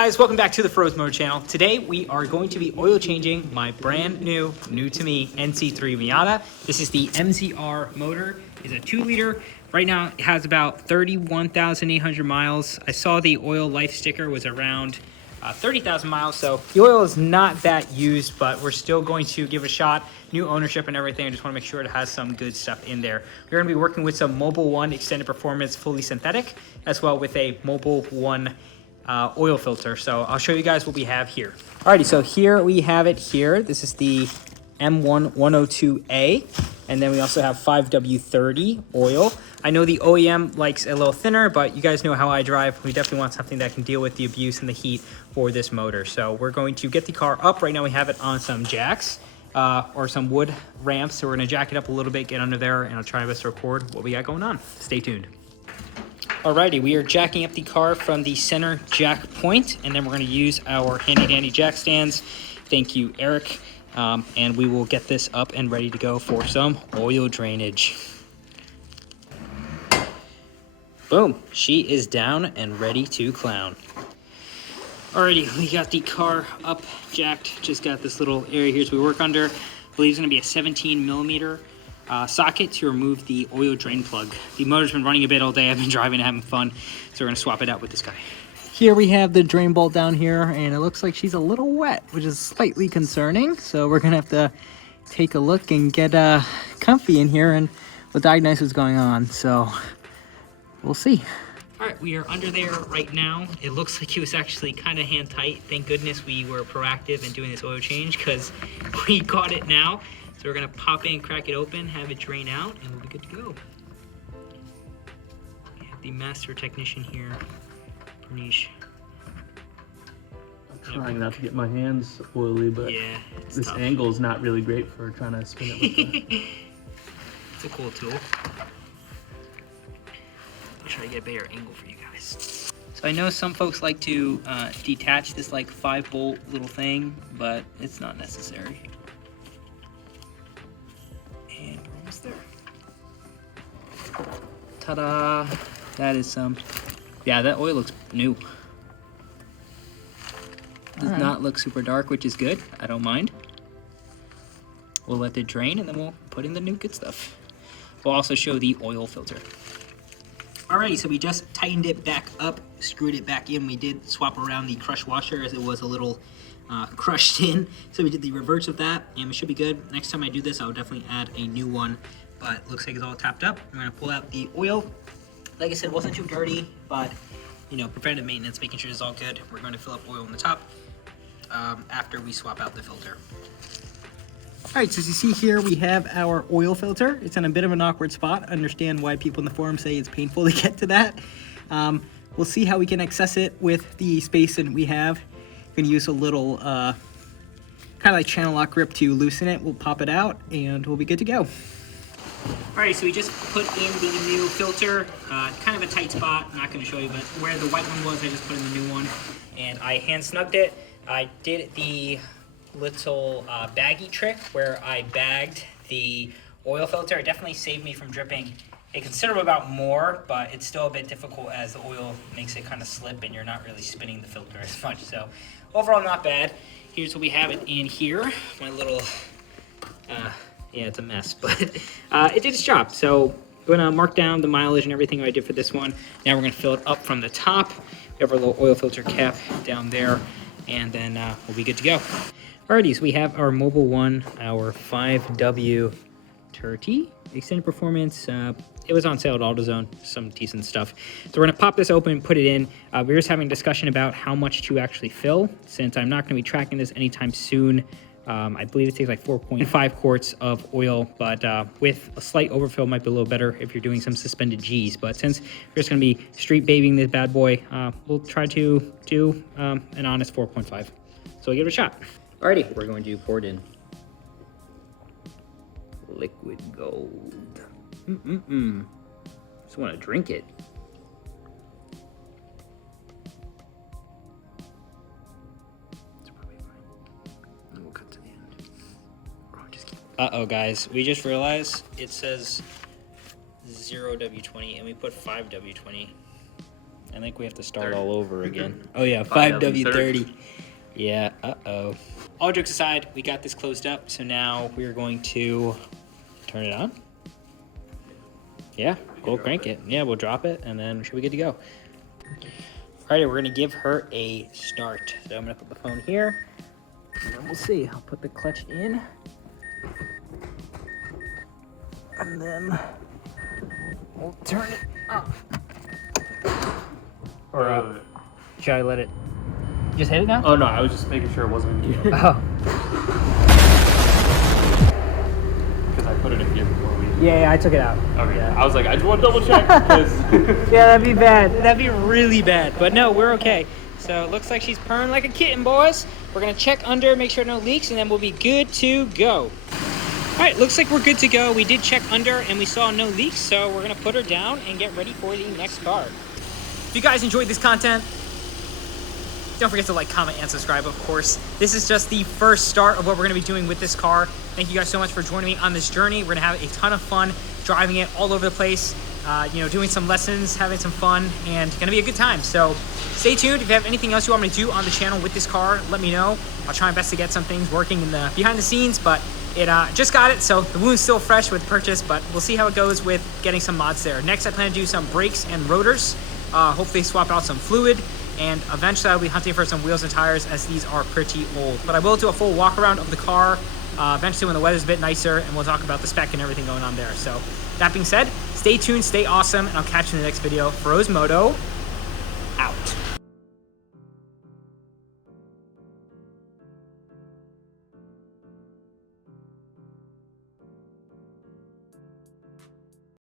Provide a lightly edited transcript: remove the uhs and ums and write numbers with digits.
guys, welcome back to the Feroz Moto channel. Today we are going to be oil changing my brand new to me NC3 Miata. This is the MZR motor. It's a 2-liter. Right now it has about 31,800 miles. I saw the oil life sticker was around 30,000 miles, so the oil is not that used, but we're still going to give it a shot. New ownership and everything. I just want to make sure it has some good stuff in there. We're going to be working with some Mobil 1 extended performance fully synthetic, as well with a Mobil 1 oil filter. So I'll show you guys what we have here. Alrighty, so here we have it here. This is the M1 102A, and then we also have 5W30 oil. I know the OEM likes a little thinner, but you guys know how I drive. We definitely want something that can deal with the abuse and the heat for this motor. So we're going to get the car up. Right now we have it on some jacks or some wood ramps. So we're gonna jack it up a little bit, get under there, and I'll try my best to record what we got going on. Stay tuned. Alrighty, we are jacking up the car from the center jack point, and then we're going to use our handy dandy jack stands. Thank you, Eric. And we will get this up and ready to go for some oil drainage. Boom, she is down and ready to clown. Alrighty, we got the car up, jacked. Just got this little area here to work under. I believe it's going to be a 17 millimeter socket to remove the oil drain plug. The motor's been running a bit all day. I've been driving and having fun, so we're gonna swap it out with this guy. Here we have the drain bolt down here, and it looks like she's a little wet, which is slightly concerning. So we're gonna have to take a look and get comfy in here, and we'll diagnose what's going on. So we'll see. All right, we are under there right now. It looks like it was actually kind of hand tight. Thank goodness we were proactive in doing this oil change, because we got it now. So we're gonna pop in, crack it open, have it drain out, and we'll be good to go. We have the master technician here, Pernish. I'm trying not to get my hands oily, but yeah, this tough. angle is not really great for trying to spin it with the... It's a cool tool. I'll try to get a better angle for you guys. So I know some folks like to detach this like 5-bolt little thing, but it's not necessary. And we're almost there. Ta-da! That is some. Yeah, that oil looks new. Does not look super dark, which is good. I don't mind. We'll let it drain, and then we'll put in the new good stuff. We'll also show the oil filter. Alrighty, so we just tightened it back up, screwed it back in. We did swap around the crush washer as it was a little crushed in. So we did the reverse of that, and we should be good. Next time I do this, I'll definitely add a new one, but looks like it's all tapped up. I'm gonna pull out the oil. Like I said, it wasn't too dirty, but you know, preventive maintenance, making sure it's all good. We're going to fill up oil on the top after we swap out the filter. All right, so as you see here, we have our oil filter. It's in a bit of an awkward spot. I understand why people in the forum say it's painful to get to that. We'll see how we can access it with the space that we have. We're gonna use a little kind of like channel lock grip to loosen it. We'll pop it out and we'll be good to go. Alright, so we just put in the new filter, kind of a tight spot. I'm not going to show you, but where the white one was, I just put in the new one, and I hand snugged it. I did the little baggy trick where I bagged the oil filter. It definitely saved me from dripping a considerable amount more, but it's still a bit difficult as the oil makes it kind of slip and you're not really spinning the filter as much. So overall, not bad. Here's what we have it in here. My little, yeah, it's a mess, but it did its job. So I'm gonna mark down the mileage and everything I did for this one. Now we're gonna fill it up from the top. We have our little oil filter cap down there, and then we'll be good to go. Alrighty, so we have our Mobil 1, our 5W30 extended performance. It was on sale at AutoZone, some decent stuff. So we're gonna pop this open, put it in. We were just having a discussion about how much to actually fill, since I'm not gonna be tracking this anytime soon. I believe it takes like 4.5 quarts of oil, but with a slight overfill might be a little better if you're doing some suspended G's. But since we're just gonna be street babying this bad boy, we'll try to do an honest 4.5. So give it a shot. Alrighty, we're going to pour it in. Liquid gold. Just want to drink it. It's probably fine. And we'll cut to the end. Oh, just keep... Uh-oh, guys. We just realized it says 0W20 and we put 5W20. I think we have to start all over again. Oh yeah, 5W30. Yeah, uh-oh. All jokes aside, we got this closed up, so now we're going to turn it on. Yeah, we'll crank it. Yeah, we'll drop it, and then we should be good to go. Alrighty, we're gonna give her a start. So I'm gonna put the phone here, and then we'll see. I'll put the clutch in, and then we'll turn it up. Or should I let it just hit it now? oh no, I was just making sure it wasn't in gear. Oh. Because I put it in gear before we... Yeah, I took it out. Okay, Yeah. I was like, I just want to double check, because... Yeah, that'd be bad. That'd be really bad. But no, we're okay. So it looks like she's purring like a kitten, boys. We're gonna check under, make sure no leaks, and then we'll be good to go. All right, looks like we're good to go. We did check under and we saw no leaks, so we're gonna put her down and get ready for the next car. If you guys enjoyed this content, don't forget to like, comment, and subscribe, of course. This is just the first start of what we're gonna be doing with this car. Thank you guys so much for joining me on this journey. We're gonna have a ton of fun driving it all over the place, doing some lessons, having some fun, and gonna be a good time. So stay tuned. If you have anything else you want me to do on the channel with this car, let me know. I'll try my best to get some things working in the behind the scenes, but it just got it, so the wound's still fresh with purchase, but we'll see how it goes with getting some mods there. Next, I plan to do some brakes and rotors, hopefully swap out some fluid, and eventually I'll be hunting for some wheels and tires, as these are pretty old. But I will do a full walk around of the car eventually when the weather's a bit nicer, and we'll talk about the spec and everything going on there. So that being said, stay tuned, stay awesome, and I'll catch you in the next video. Feroz Moto,